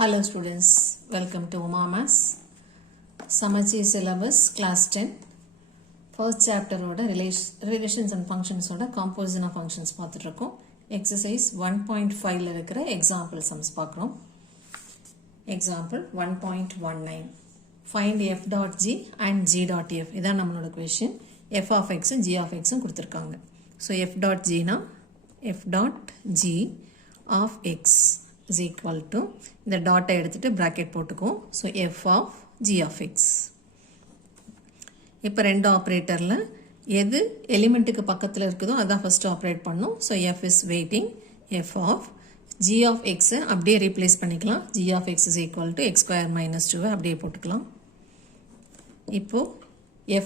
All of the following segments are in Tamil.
Hello students, welcome to Mama's Samacheer syllabus class 10 first chapter oda relations and functions oda composition of functions பார்த்துட்டு exercise 1.5 ல இருக்கிற example sums பார்க்கிறோம். example 1.19 find f dot g and g dot f இதான் நம்மளோட question. f of x and g of x கொடுத்திருக்காங்க. so f dot g னா f dot g of x is equal to இந்த டாட்டை எடுத்துட்டு bracket போட்டுக்கும். so f of g of x. இப்போ ரெண்டு ஆபரேட்டர்ல எது எலிமெண்ட்டுக்கு பக்கத்துல இருக்குதோ அதான் ஃபர்ஸ்ட் ஆபரேட் பண்ணும். so f is waiting. f of g of x அப்படியே ரீப்ளேஸ் பண்ணிக்கலாம். g of x is equal to x square minus 2 அப்படியே போட்டுக்கலாம். இப்போ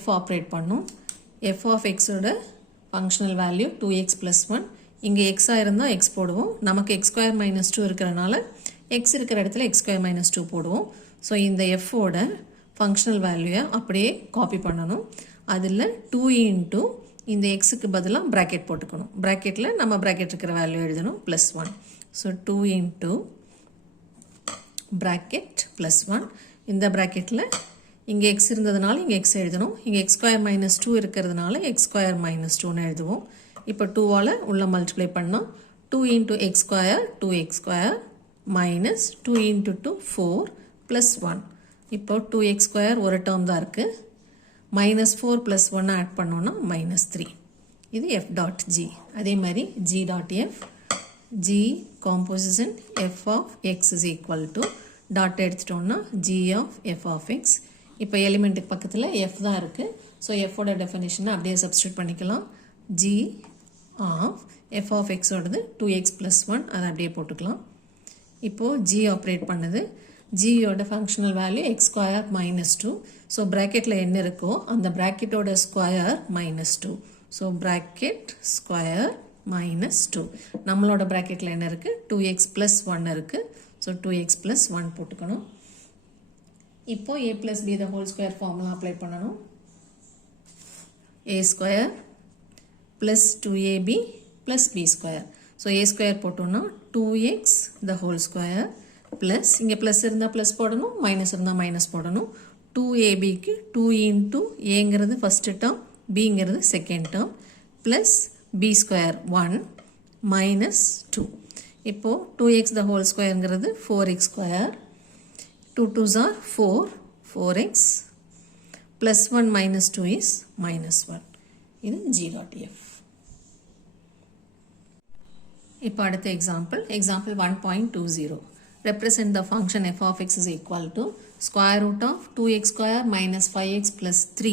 f ஆபரேட் பண்ணும். f of x ஓட ஃபங்க்ஷனல் வேல்யூ 2x plus 1. இங்கே x இருந்தா x போடுவோம். நமக்கு x square minus 2 இருக்கிறனால x இருக்கிற இடத்துல x square minus 2 போடுவோம். ஸோ இந்த f ஓட ஃபங்க்ஷனல் வேல்யூவை அப்படியே காப்பி பண்ணணும். அதில் 2 into இந்த xக்கு பதிலாக bracket போட்டுக்கணும். bracketல நம்ம bracket இருக்கிற வேல்யூ எழுதணும் plus 1. So 2 into bracket plus 1. இந்த bracketல இங்கே x இருந்ததுனால இங்கே x எழுதணும். இங்கே x square minus 2 இருக்கிறதுனால x square minus 2 எழுதுவோம். இப்போ 2ஆல உள்ள மல்டிப்ளை பண்ணால் 2 into x square 2x square minus 2 into 2 4 plus 1. இப்போ 2x square ஒரு டேர்ம் தான் இருக்கு. minus 4 plus 1 ஆட் பண்ணோம்னா minus 3. இது f dot g. அதே மாதிரி g dot f. g composition f of x is equal to dot எடுத்துட்டோம்னா g of f of x. இப்போ எலிமெண்ட்டுக்கு பக்கத்தில் f தான் இருக்கு. ஸோ f ஓட டெஃபினிஷனை அப்படியே சப்ஸ்டியூட் பண்ணிக்கலாம். g of f of x ஓடது 2x plus 1 அதை அப்படியே போட்டுக்கலாம். இப்போ g ஆப்ரேட் பண்ணுது. g ஓட functional value x square minus 2. So ப்ராக்கெட்டில் என்ன இருக்கோ அந்த ப்ராக்கெட்டோட square minus 2. So bracket square minus 2. நம்மளோட ப்ராக்கெட்டில் என்ன இருக்குது 2x plus 1 இருக்குது. ஸோ 2x plus 1 போட்டுக்கணும். இப்போ a plus b the whole square formula apply பண்ணணும். a square plus 2ab plus b square. So a square போட்டோம்னா 2x the whole square plus இங்க plus இருந்தா plus போடணும், minus இருந்தா minus போடணும். 2ab க்கு 2 into aங்கிறது first term, bங்கிறது second term plus b square 1 minus 2. இப்போ 2x the whole squareங்கிறது 4x square. 2 2s are 4, 4x plus 1 minus 2 is minus 1. இது g dot f. இப்போ அடுத்த example 1.20. represent the function f of x is equal to square root of 2x square minus 5x plus 3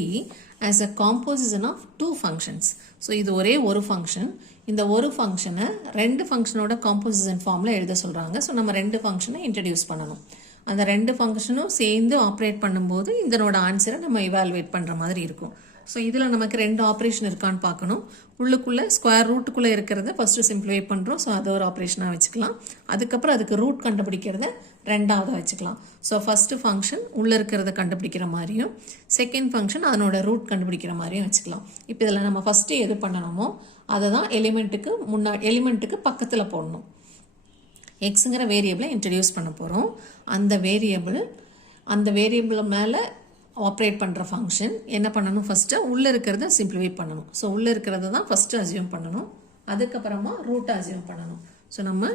as a composition of two functions. so இது ஒரே ஒரு ஃபங்க்ஷன். இந்த ஒரு ஃபங்க்ஷனை ரெண்டு ஃபங்க்ஷனோட காம்போசிஷன் ஃபார்மில் எழுத சொல்கிறாங்க. ஸோ நம்ம ரெண்டு ஃபங்க்ஷனை இன்ட்ரடியூஸ் பண்ணணும். அந்த ரெண்டு ஃபங்க்ஷனும் சேர்ந்து ஆப்ரேட் பண்ணும்போது இதனோட ஆன்சரை நம்ம இவால்வேட் பண்ணுற மாதிரி இருக்கும். ஸோ இதில் நமக்கு ரெண்டு ஆப்ரேஷன் இருக்கான்னு பார்க்கணும். உள்ளுக்குள்ளே ஸ்கொயர் ரூட்டுக்குள்ளே இருக்கிறத ஃபஸ்ட்டு சிம்பிளிஃபை பண்ணுறோம். ஸோ அதை ஒரு ஆப்ரேஷனாக வச்சுக்கலாம். அதுக்கப்புறம் அதுக்கு ரூட் கண்டுபிடிக்கிறத ரெண்டாவதாக வச்சுக்கலாம். ஸோ ஃபஸ்ட்டு ஃபங்க்ஷன் உள்ளே இருக்கிறத கண்டுபிடிக்கிற மாதிரியும் செகண்ட் ஃபங்க்ஷன் அதனோட ரூட் கண்டுபிடிக்கிற மாதிரியும் வச்சுக்கலாம். இப்போ இதில் நம்ம ஃபஸ்ட்டு எது பண்ணணுமோ அதை தான் எலிமெண்ட்டுக்கு பக்கத்தில் போடணும். எக்ஸுங்கிற வேரியபிளை இன்ட்ரடியூஸ் பண்ண போகிறோம். அந்த வேரியபிள் மேலே ஆப்ரேட் பண்ணுற ஃபங்க்ஷன் என்ன பண்ணணும், ஃபஸ்ட்டு உள்ளே இருக்கிறத சிம்பிளிஃபை பண்ணணும். ஸோ உள்ளே இருக்கிறத தான் ஃபஸ்ட்டு அசியூம் பண்ணணும். அதுக்கப்புறமா ரூட்டை அசியூம் பண்ணணும். ஸோ நம்ம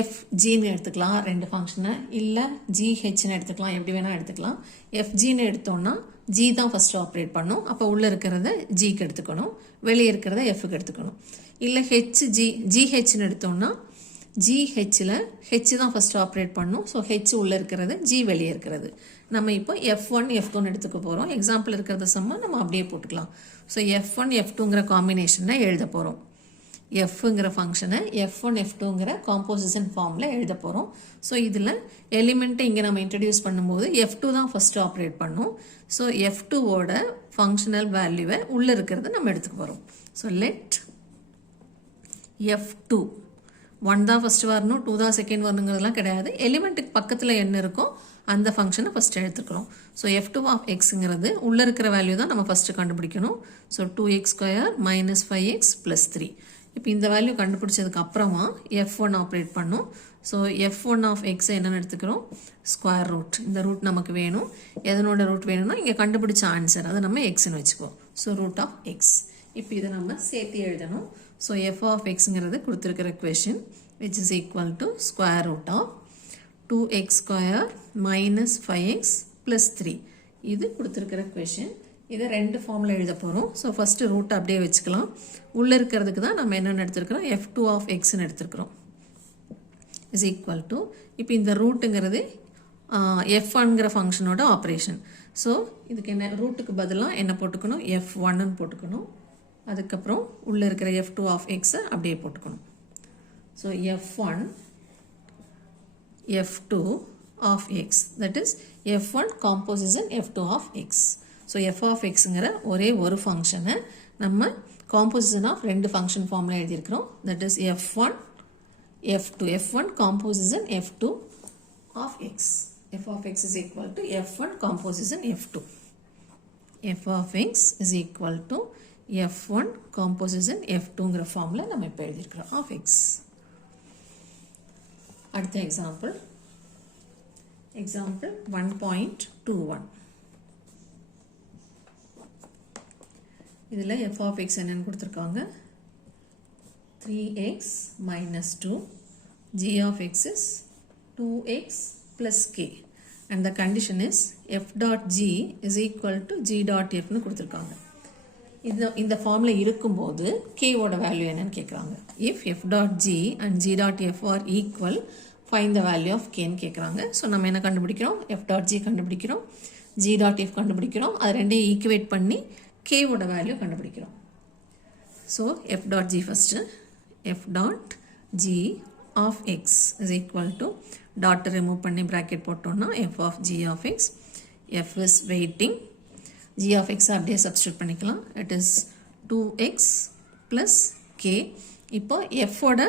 எஃப்ஜின்னு எடுத்துக்கலாம் ரெண்டு ஃபங்க்ஷனை, இல்லை ஜிஹெச்னு எடுத்துக்கலாம், எப்படி வேணால் எடுத்துக்கலாம். எஃப்ஜின்னு எடுத்தோம்னா ஜி தான் ஃபஸ்ட்டு ஆப்ரேட் பண்ணும். அப்போ உள்ளே இருக்கிறத ஜிக்கு எடுத்துக்கணும், வெளியே இருக்கிறத எஃப்க்கு எடுத்துக்கணும். இல்லை ஜிஹெச்னு எடுத்தோம்னா ஜிஹெச்சில் ஹெச் தான் ஃபஸ்ட்டு ஆப்ரேட் பண்ணும். ஸோ ஹெச் உள்ளே இருக்கிறது, ஜி வெளியே இருக்கிறது. நம்ம இப்போ F1 F2 எடுத்துக்க போகிறோம். எக்ஸாம்பிள் இருக்கிறத சம்மா நம்ம அப்படியே போட்டுக்கலாம். ஸோ F1 F2ங்கிற காம்பினேஷனை எழுத போகிறோம். எஃப்ங்கிற ஃபங்க்ஷனை F1 F2ங்கிற காம்போசிஷன் ஃபார்மில் எழுத போகிறோம். ஸோ இதில் எலிமெண்ட்டை இங்கே நம்ம இன்ட்ரடியூஸ் பண்ணும்போது F2 தான் ஃபஸ்ட்டு ஆப்ரேட் பண்ணும். ஸோ F2ஓட ஃபங்க்ஷனல் வேல்யூவை உள்ளே இருக்கிறத நம்ம எடுத்துக்க போகிறோம். ஸோ லெட் F2 1 தான் ஃபஸ்ட்டு வரணும், 2 தான் செகண்ட் வரணுங்கிறதுலாம் கிடையாது. எலிமெண்ட்டுக்கு பக்கத்தில் என்ன இருக்கோ அந்த ஃபங்க்ஷனை ஃபஸ்ட்டு எடுத்துக்கிறோம். ஸோ F2 of xங்கிறது உள்ளே இருக்கிற வேல்யூ தான் நம்ம ஃபஸ்ட்டு கண்டுபிடிக்கணும். So 2x square minus 5x plus 3. இப்போ இந்த வேல்யூ கண்டுபிடிச்சதுக்கு அப்புறமா F1 ஆப்ரேட் பண்ணும். ஸோ f1 of x என்னன்னு எடுத்துக்கிறோம் ஸ்கொயர் ரூட். இந்த ரூட் நமக்கு வேணும். எதனோட ரூட் வேணும்னா இங்கே கண்டுபிடிச்ச ஆன்சர் அதை நம்ம எக்ஸ்ன்னு வச்சுக்குவோம். So root of x. இப்போ இதை நம்ம சேர்த்து எழுதணும். ஸோ f of xங்கிறது கொடுத்துருக்கிற question which is equal to square root of 2x square minus 5x plus 3. இது கொடுத்துருக்கிற கொஷின். இதை ரெண்டு ஃபார்மில் எழுத போகிறோம். ஸோ ஃபஸ்ட்டு ரூட் அப்படியே வச்சுக்கலாம். உள்ளே இருக்கிறதுக்கு தான் நம்ம என்னென்னு எடுத்துருக்கிறோம் f2 of xன்னு எடுத்துருக்கிறோம் is equal to இப்போ இந்த ரூட்டுங்கிறது f1ங்கிற ஃபங்க்ஷனோட ஆப்ரேஷன். ஸோ இதுக்கு என்ன ரூட்டுக்கு பதிலாக என்ன போட்டுக்கணும் f1ன்னு போட்டுக்கணும். அதுக்கப்புறம் உள்ளே இருக்கிற f2 of xஐ அப்படியே போட்டுக்கணும். So f1 f2 of x that is f1 composition f2 of x. So f of xங்கிற ஒரே ஒரு ஃபங்க்ஷனை நம்ம காம்போசிஷன் ஆஃப் ரெண்டு ஃபங்க்ஷன் ஃபார்மில் எழுதியிருக்கிறோம். That is f1 f2 f1 composition f2 of x. f of x is equal to f1 composition f2. f of x is equal to f1 composition f2ங்கிற ஃபார்மில் நம்ம இப்போ எழுதியிருக்கிறோம் of x. அடுத்த எக்ஸாம்பிள் 1.21. இதில் f of x என்னன்னு கொடுத்துருக்காங்க 3x minus 2 g of x is 2x plus k and the condition is f dot g is equal to g dot f னு கொடுத்துருக்காங்க. இந்த ஃபார்மில் இருக்கும்போது k ஓட வேல்யூ என்னன்னு கேட்குறாங்க. if f dot g and g dot f are equal find the value of k ன்னு கேட்குறாங்க. ஸோ நம்ம என்ன கண்டுபிடிக்கிறோம் f dot g கண்டுபிடிக்கிறோம், g dot f கண்டுபிடிக்கிறோம். அது ரெண்டையும் ஈக்குவேட் பண்ணி k ஓட வேல்யூ கண்டுபிடிக்கிறோம். So f dot g first f dot g of x is equal to dot remove பண்ணி bracket போட்டோம்னா f of g of x. f is weighting, g of x அப்படியே substitute பண்ணிக்கலாம். it is 2x plus k. இப்போ f ஓட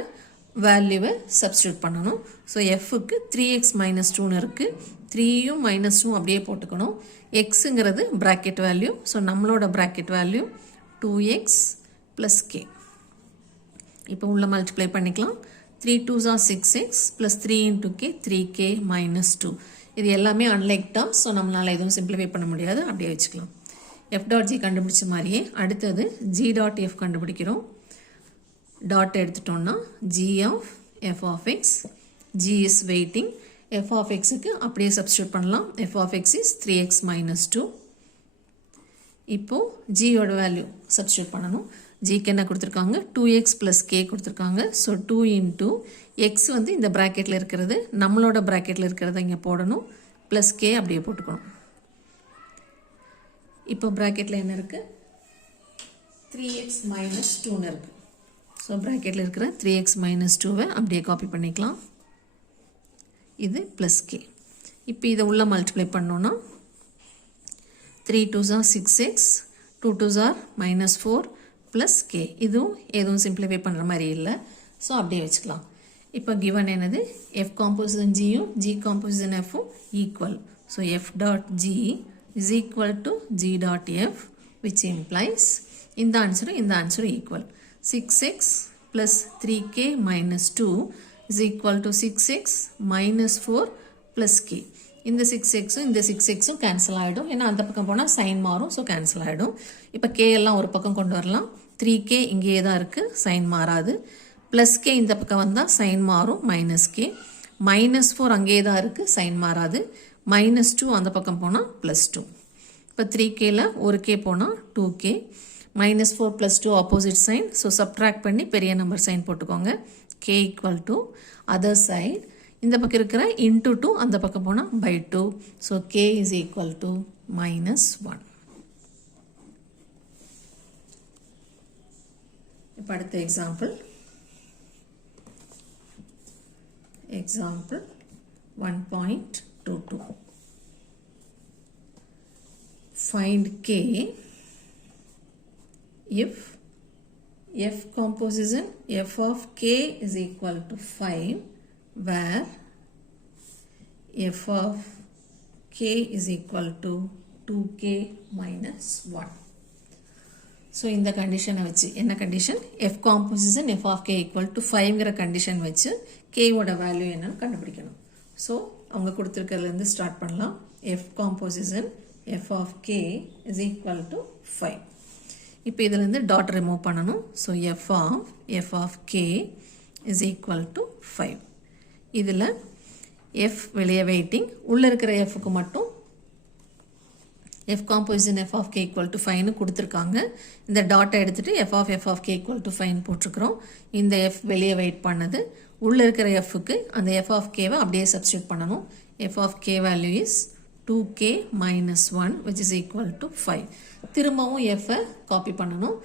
வேல்யூவை substitute பண்ணணும். ஸோ fக்கு 3x minus 2ன்னு இருக்குது. 3யும் minus 2 அப்படியே போட்டுக்கணும். xங்கிறது bracket வேல்யூ. ஸோ நம்மளோட bracket value 2x plus k. இப்போ உள்ள மல்டிப்ளை பண்ணிக்கலாம். 3 2s are 6x plus 3 into k 3k minus 2. இது எல்லாமே அன்லைக் டேர்ம். ஸோ நம்மளால் எதுவும் சிம்பிளிஃபை பண்ண முடியாது, அப்படியே வச்சுக்கலாம். f dot g கண்டுபிடிச்ச மாதிரியே அடுத்தது g dot f கண்டுபிடிக்கிறோம். டாட் எடுத்துட்டோம்னா g of f of x. g is weighting. f of xக்கு அப்படியே சப்ஸ்டியூட் பண்ணலாம். f of x is 3x minus 2. இப்போ g ஓட வேல்யூ சப்ஸ்டியூட் பண்ணணும். ஜிக்கு என்ன கொடுத்துருக்காங்க 2x plus k கொடுத்துருக்காங்க. ஸோ 2 into x வந்து இந்த ப்ராக்கெட்டில் இருக்கிறது, நம்மளோட ப்ராக்கெட்டில் இருக்கிறத இங்கே போடணும். ப்ளஸ் k அப்படியே போட்டுக்கணும். இப்போ ப்ராக்கெட்டில் என்ன இருக்குது 3x minus 2ன்னு இருக்குது. ஸோ ப்ராக்கெட்டில் இருக்கிற 3x minus 2வை அப்படியே காப்பி பண்ணிக்கலாம். இது ப்ளஸ் k. இப்போ இதை உள்ள மல்டிப்ளை பண்ணோன்னா 3 2s are 6x 2 2s are minus 4 plus k. இதுவும் எதுவும் சிம்பிளிஃபை பண்ணுற மாதிரி இல்லை. ஸோ அப்படியே வச்சுக்கலாம். இப்போ கிவன் என்னது f composition gயும் g composition fவும் equal. So f dot g is equal to g dot f which implies இந்த ஆன்சரும் equal. 6x plus 3k minus 2 is equal to 6x minus 4 plus k. இந்த 6xம் இந்த 6xம் கேன்சல் ஆகிடும். ஏன்னா அந்த பக்கம் போனால் சைன் மாறும். ஸோ கேன்சல் ஆகிடும். இப்போ k எல்லாம் ஒரு பக்கம் கொண்டு வரலாம். 3k இங்கேயே தான் இருக்குது, சைன் மாறாது. ப்ளஸ் k இந்த பக்கம் வந்தால் சைன் மாறும், மைனஸ் k. மைனஸ் 4 அங்கேயே தான் இருக்குது, சைன் மாறாது. மைனஸ் 2 அந்த பக்கம் போனால் ப்ளஸ் 2. இப்போ 3kல ஒரு k போனால் 2k. Minus 4 plus 2 opposite sign. So subtract பண்ணி பெரிய நம்பர் சைன் போட்டுக்கோங்க. k equal to other side இந்த பக்கம் இருக்கிற இன்ட்டு 2 அந்த பக்கம் போனால் by 2. So k is equal to minus 1. இப்போ அடுத்த example 1.22. Find k if f composition f of k is equal to 5 where f of k is equal to 2k minus 1. So இந்த கண்டிஷனை வச்சு என்ன condition f composition f of k equal to 5ங்கிற கண்டிஷன் வச்சு k-ஓட வேல்யூ என்னன்னு கண்டுபிடிக்கணும். ஸோ அவங்க கொடுத்துருக்கிறதுலேருந்து ஸ்டார்ட் பண்ணலாம். f composition f of k is equal to 5. இப்போ இதிலேருந்து டாட் ரிமூவ் பண்ணணும். So f of k is equal to 5. இதில் f வெளியே வெயிட்டிங், உள்ளே இருக்கிற fக்கு மட்டும் f composition f of k equal to 5 கொடுத்துருக்காங்க. இந்த டாட்டை எடுத்துட்டு f of k equal to 5 போட்டிருக்கிறோம். இந்த f வெளியே வெயிட் பண்ணது, உள்ளே இருக்கிற fக்கு அந்த f of kவை அப்படியே சப்ஸ்டியூட் பண்ணணும். f of k value is 2k minus 1 which is equal to 5. திரும்பவும் f காப்பி பண்ணணும்.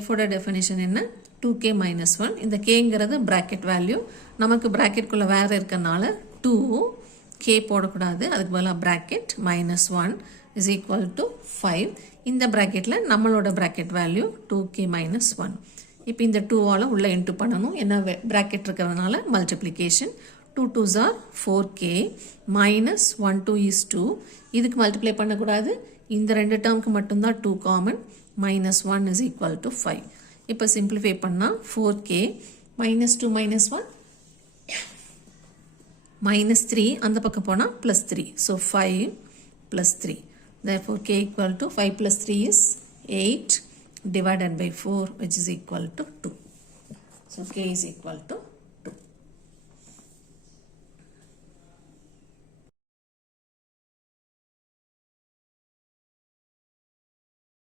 f-ஓட டெஃபினிஷன் என்ன 2k minus 1. இந்த kங்கிறது bracket வேல்யூ, நமக்கு bracketக்குள்ளே வேறு இருக்கனால 2k போடக்கூடாது, அதுக்கு பதிலாக bracket minus 1 is equal to 5. இந்த bracketல நம்மளோட bracket value 2k minus 1. இப்போ இந்த 2ஆல் உள்ள இன்ட்டு பண்ணணும். என்ன bracket இருக்கிறதுனால multiplication. 2 2s are 4k minus 1 2 is 2. இதுக்கு multiply பண்ணக்கூடாது, இந்த ரெண்டு டேர்முக்கு மட்டும்தான் 2 common. minus 1 is equal to 5. இப்போ simplify பண்ணால் 4k minus 2 minus 1 minus 3, அந்த பக்கம் போனால் plus 3. So 5 plus 3. Therefore, k equal to 5 plus 3 is 8 divided by 4 which is equal to 2. So, k is equal to